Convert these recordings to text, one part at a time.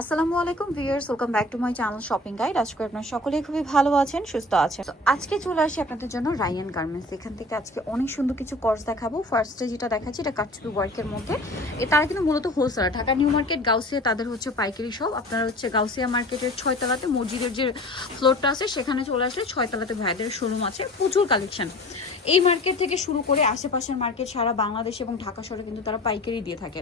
আসসালামু আলাইকুম viewers, welcome back to my channel shopping guide. আজকে আপনারা সকলেই খুবই ভালো আছেন, সুস্থ আছেন। তো আজকে চলে আসি আপনাদের জন্য রায়ান গার্মেন্টস। এখান থেকে আজকে অনেক সুন্দর কিছু কোর্স দেখাবো। ফার্স্টে যেটা দেখাচ্ছি, এটা কাটচুপি ওয়ার্কের মধ্যে। এ, তারা কিন্তু মূলত wholesaler Dhaka new market, Gausia, তাদের হচ্ছে পাইকারি সব আপনারা হচ্ছে গাউসিয়া মার্কেটের ছয়তলাতে মসজিদের যে ফ্লোরটা আছে, সেখানে চলে আসলে ছয়তলাতে ভাইদের শোরুম আছে। প্রচুর কালেকশন এই মার্কেট থেকে শুরু করে আশেপাশের মার্কেট সারা বাংলাদেশ এবং ঢাকা শহরে কিন্তু তারা পাইকারি দিয়ে থাকে।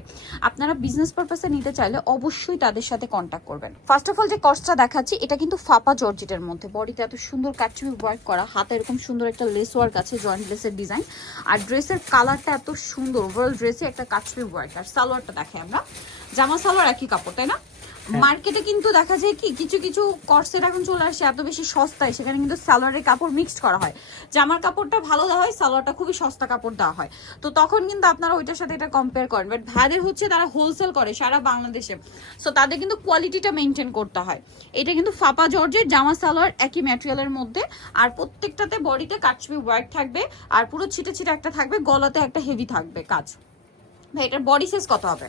আপনারা বিজনেস পারপাসে নিতে চাইলে অবশ্যই তাদের সাথে কন্ট্যাক্ট করবেন। ফার্স্ট অফ অল যে কস্টটা দেখাচ্ছি, এটা কিন্তু ফাপা জর্জেটের মধ্যে। বডিতে এত সুন্দর কাটচুপি ওয়ার্ক করা, হাতে এরকম সুন্দর একটা লেস ওয়ার্ক আছে জয়েন্ট লেসের ডিজাইন আর ড্রেসের কালারটা এত সুন্দর ওভারঅল ড্রেসে একটা কাটচুপি ওয়ার্ক আর সালোয়ারটা দেখে আমরা। জামা সালোয়ার একই কাপড় তাই না? মার্কেটে কিন্তু দেখা যায় কি কিছু কিছু কর্সেট এখন চলে আসে এত বেশি সস্তায় সেখানে কিন্তু সালোয়ারের কাপড় মিক্সড করা হয়। জামার কাপড়টা ভালো দেওয়া হয় সালোয়ারটা খুবই সস্তা কাপড় দেওয়া হয়। তো তখন কিন্তু আপনারা ওইটার সাথে এটা কম্পেয়ার করেন। বাট ভাইদের হচ্ছে তারা হোলসেল করে সারা বাংলাদেশে। সো তাদের কিন্তু কোয়ালিটিটা মেনটেন করতে হয়। এটা কিন্তু ফাপা জর্জের জামা সালোয়ার একই ম্যাটেরিয়ালের মধ্যে। আর প্রত্যেকটাতে বডিতে কাটছবি ওয়ার্ক থাকবে আর পুরো ছিটে ছিটে একটা থাকবে গলাতে একটা হেভি থাকবে কাজ। ভাই এটার বডি সাইজ কত হবে?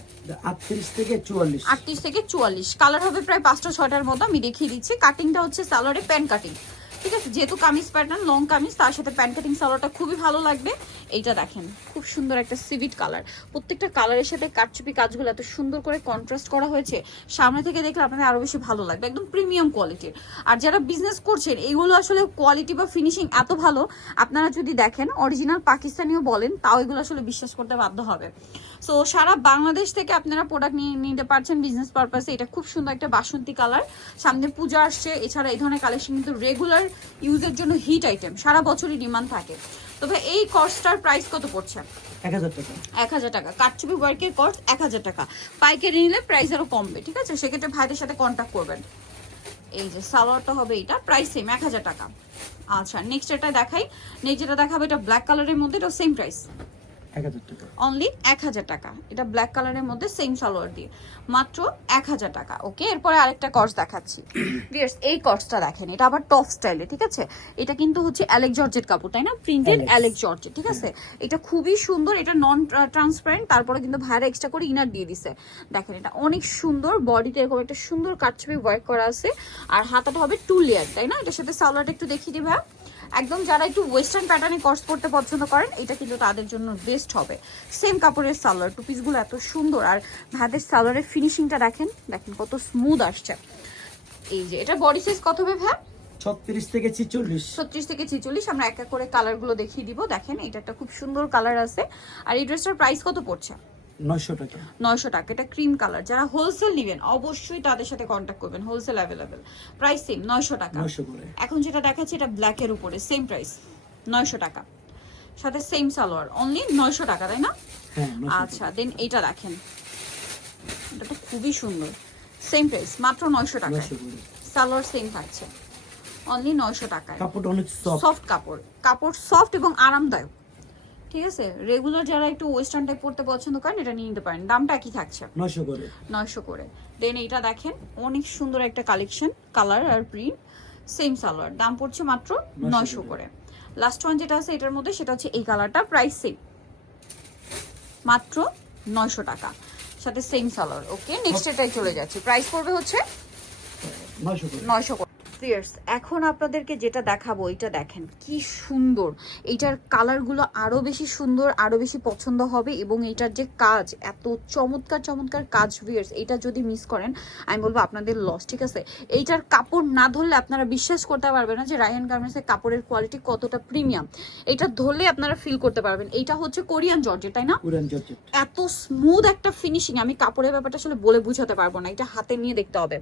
আটত্রিশ থেকে চুয়াল্লিশ। আটত্রিশ থেকে চুয়াল্লিশ। কালার হবে প্রায় পাঁচটা ছয়টার মতো। আমি দেখিয়ে দিচ্ছি। কাটিংটা হচ্ছে সালোয়ারে প্যান্ট কাটিং ঠিক আছে, যেহেতু কামিজ প্যাটার্ন লং কামিজ, তার সাথে প্যান্ট কাটিং সালোয়ারটা খুবই ভালো লাগবে। এইটা দেখেন, খুব সুন্দর একটা সিভিট কালার প্রত্যেকটা কালারের সাথে কাটচুপি কাজগুলো এত সুন্দর করে কন্ট্রাস্ট করা হয়েছে, সামনে থেকে দেখলে আপনাদের আরও বেশি ভালো লাগবে, একদম প্রিমিয়াম কোয়ালিটির আর যারা বিজনেস করছেন, এগুলো আসলে কোয়ালিটি বা ফিনিশিং এত ভালো, আপনারা যদি দেখেন অরিজিনাল পাকিস্তানিও বলেন, তাও এগুলো আসলে বিশ্বাস করতে বাধ্য হবে। সো সারা বাংলাদেশ থেকে আপনারা প্রোডাক্ট নিয়ে নিতে পারছেন বিজনেস পারপাসে এটা খুব সুন্দর একটা বাসন্তী কালার সামনে পূজা আসছে, এছাড়া এই ধরনের কালেকশন কিন্তু রেগুলার ইউজের জন্য হিট আইটেম সারা বছরই ডিমান্ড থাকে। তবে এই কস্টার প্রাইস কত পড়ছে? এক হাজার টাকা। এক হাজার টাকা। কাটছবি ওয়ার্কের কর্স এক হাজার টাকা। পাইকারি নিলে প্রাইস আরও কমবে ঠিক আছে? সেক্ষেত্রে ভাইদের সাথে কন্ট্যাক্ট করবেন। এই যে সালোয়ারটা হবে এটা প্রাইস সেম এক হাজার টাকা। আচ্ছা নেক্সট এটা দেখাই নেক্সট যেটা দেখাবে এটা ব্ল্যাক কালারের মধ্যে এটা সেম প্রাইস অনলি এক হাজার টাকা। এটা ব্ল্যাক কালারের মধ্যে সেম সালোয়ার দিয়ে। মাত্র এক হাজার টাকা ওকে এরপরে আরেকটা কর্স দেখাচ্ছি। এই কর্সটা দেখেন এটা আবার টপ স্টাইলে ঠিক আছে? এটা কিন্তু হচ্ছে অ্যালেক জর্জেট কাপড় তাই না? প্রিন্টেড অ্যালেক জর্জেট ঠিক আছে? এটা খুবই সুন্দর এটা নন ট্রান্সপারেন্ট তারপরে কিন্তু ভাইরা এক্সট্রা করে ইনার দিয়ে দিছে। দেখেন এটা অনেক সুন্দর বডিতে এরকম একটা সুন্দর কাটছবি ওয়ার্ক করা আছে। আর হাতাটা হবে টু লেয়ার তাই না? এটার সাথে সালোয়ারটা একটু দেখিয়ে দিবে একদম যারা একটু ওয়েস্টার্ন প্যাটার্নে কর্স করতে পছন্দ করেন এটা কিন্তু তাদের জন্য বেস্ট হবে। সেম কাপড়ের সালোয়ার টু পিসগুলো এত সুন্দর। আর ভাদের সালোয়ারের ফিনিশিংটা দেখেন দেখেন কত স্মুথ আসছে। এই যে এটা বডি সাইজ কত হবে ছত্রিশ থেকে ছিচল্লিশ। ছত্রিশ থেকে ছিচল্লিশ আমরা এক এক করে কালারগুলো দেখিয়ে দিব। দেখেন এটা একটা খুব সুন্দর কালার আছে। আর এই ড্রেসটার প্রাইস কত পড়ছে? নয়শো টাকা। নয়শো টাকা এটা ক্রিম কালার যারা হোলসেল নেবেন অবশ্যই তাদের সাথে কন্ট্যাক্ট করবেন হোলসেল অ্যাভেলেবেল প্রাইস সেম নয়শো টাকা। নয়শো করে। এখন যেটা দেখাচ্ছি এটা ব্ল্যাকের উপরে সেম প্রাইস নয়শো টাকা। সাথে সেম সালোয়ার অনলি নয়শো টাকা তাই না? হ্যাঁ আচ্ছা দেন এইটা দেখেন। এটা তো খুবই সুন্দর। সেম প্রাইস মাত্র নয়শো টাকা নয়শো করে। সালোয়ার সেম থাকছে। অনলি নয়শো টাকায়। কাপড়টা অনেক সফট সফট কাপড়। কাপড় সফট এবং আরামদায়ক। ঠিক আছে? রেগুলার যারা একটু ওয়েস্টার্ন টাইপ পড়তে পছন্দ করেন এটা নিয়ে নিতে পারেন। দামটা কি থাকছে। 900 করে। 900 করে। দেন এটা দেখেন অনেক সুন্দর একটা কালেকশন কালার আর প্রিন্ট সেম সালোয়ার। দাম পড়ছে মাত্র 900 করে। লাস্ট ওয়ান যেটা আছে এটার মধ্যে সেটা হচ্ছে এই কালারটা প্রাইস সেম মাত্র 900 টাকা। সাথে সেম সালোয়ার ওকে নেক্সট হ্যাঁ। এটাই চলে যাচ্ছে। প্রাইস পড়বে হচ্ছে 900 করে। ভিয়ার্স এখন আপনাদেরকে যেটা দেখাবো এটা দেখেন কি সুন্দর। এইটার কালারগুলো আরও বেশি সুন্দর আরও বেশি পছন্দ হবে এবং এটার যে কাজ এত চমৎকার চমৎকার কাজ ভিয়ার্স এটা যদি মিস করেন আমি বলব আপনাদের লস ঠিক আছে? এইটার কাপড় না ধরলে আপনারা বিশ্বাস করতে পারবেন না যে রায়ান গার্মেন্টসের কাপড়ের কোয়ালিটি কতটা প্রিমিয়াম এটা ধরলে আপনারা ফিল করতে পারবেন। এইটা হচ্ছে কোরিয়ান জর্জে তাই না? এত স্মুথ একটা ফিনিশিং আমি কাপড়ের ব্যাপারটা আসলে বলে বুঝাতে পারব না এটা হাতে নিয়ে দেখতে হবে।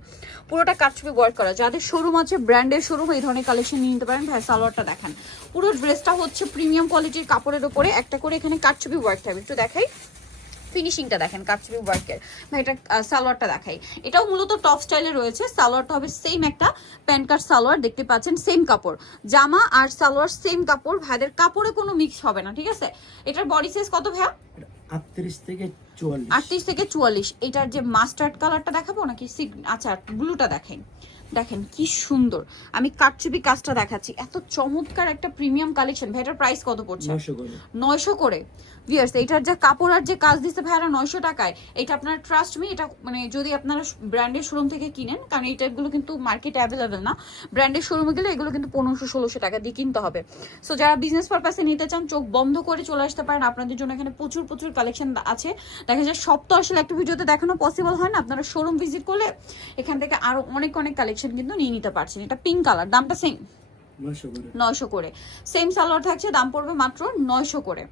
পুরোটা কাজ ওয়ার্ক করা। যাদের শোরুম আছে ব্র্যান্ডের শোরুম এই ধরনের কালেকশন নিয়ে নিতে পারেন। ভাই সালোয়ারটা দেখান। পুরো ড্রেসটা হচ্ছে প্রিমিয়াম কোয়ালিটির কাপড়ের উপরে একটা করে এখানে কাটছবি ওয়ার্ক থাকবে একটু দেখাই। ফিনিশিংটা দেখেন কাটছবি ওয়ার্কের ভাই এটা সালোয়ারটা দেখাই। এটাও মূলত টপ স্টাইলে রয়েছে। সালোয়ারটা হবে সেম একটা প্যান্ট কাট সালোয়ার দেখতে পাচ্ছেন সেম কাপড়। জামা আর সালোয়ার সেম কাপড়। ভাইদের কাপড়ে কোনো মিক্স হবে না ঠিক আছে? এটার বডি সাইজ কত ভাইয়া? আটত্রিশ থেকে চুয়াল্লিশ। আটত্রিশ থেকে চুয়াল্লিশ। এটার যে মাস্টার্ড কালারটা দেখাবো নাকি? আচ্ছা ব্লুটা দেখাই দেখেন কি সুন্দর। আমি কাটচুপি কাজটা দেখাচ্ছি। এত চমৎকার একটা প্রিমিয়াম কালেকশন ভাইটার প্রাইস কত পড়ছে? নয়শো করে। ভিয়ার্স এটার যে কাপড় আর যে কাজ দিচ্ছে ভাইরা নয়শো টাকায় এটা আপনার ট্রাস্ট মি এটা মানে যদি আপনারা ব্র্যান্ডের শোরুম থেকে কিনেন কারণ এই টাইপগুলো কিন্তু মার্কেটে অ্যাভেলেবেল না ব্র্যান্ডের শোরুমে গেলে এগুলো কিন্তু পনেরোশো ষোলোশো টাকা দিয়ে কিনতে হবে। সো যারা বিজনেস পারপাসে নিতে চান চোখ বন্ধ করে চলে আসতে পারেন। আপনাদের জন্য এখানে প্রচুর প্রচুর কালেকশন আছে। দেখা যায় সব তো আসলে একটা ভিডিওতে দেখানো পসিবল হয় না? আপনারা শোরুম ভিজিট করলে এখান থেকে আরও অনেক অনেক কালেকশন কিন্তু নিয়ে নিতে পারছেন। এটা পিঙ্ক কালার দামটা সেম নয়শো করে। সেম সালোয়ার থাকছে দাম পড়বে মাত্র নয়শো করে।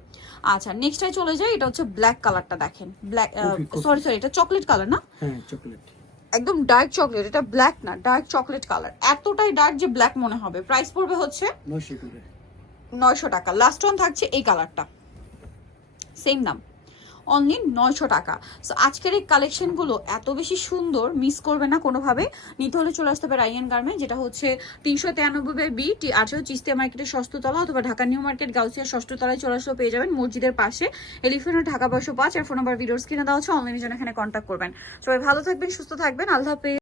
আচ্ছা নেক্সটটাই চলে যাই এটা হচ্ছে ব্ল্যাক কালারটা দেখেন। ব্ল্যাক। সরি সরি এটা চকলেট কালার না? হ্যাঁ চকলেট একদম ডার্ক চকলেট এটা ব্ল্যাক না ডার্ক চকলেট কালার এতটাই ডার্ক যে ব্ল্যাক মনে হবে। প্রাইস পড়বে হচ্ছে নয়শো নয়শো টাকা। লাস্ট ওয়ান থাকছে এই কালারটা সেম দাম। অনলি নয়শো টাকা। সো আজকের এই কালেকশনগুলো এত বেশি সুন্দর মিস করবে না কোনোভাবে। নিতে হলে চলে আসতে হবে রাইয়ান গার্মেন্ট যেটা হচ্ছে তিনশো তিরানব্বই বি টি আঠারো চিস্তিয়া মার্কেটের ষষ্ঠতলা অথবা ঢাকা নিউ মার্কেট গাউসিয়া ষষ্ঠতলায় চলে আসলেও পেয়ে যাবেন মসজিদের পাশে। এলিফেন্ট ঢাকা বয়স পাঁচ আর ফোন নাম্বার ভিডিওস কিনে দেওয়া হচ্ছে অনলাইনের জন্য এখানে কন্ট্যাক্ট করবেন। সবাই ভালো থাকবেন, সুস্থ থাকবেন, আল্লাহ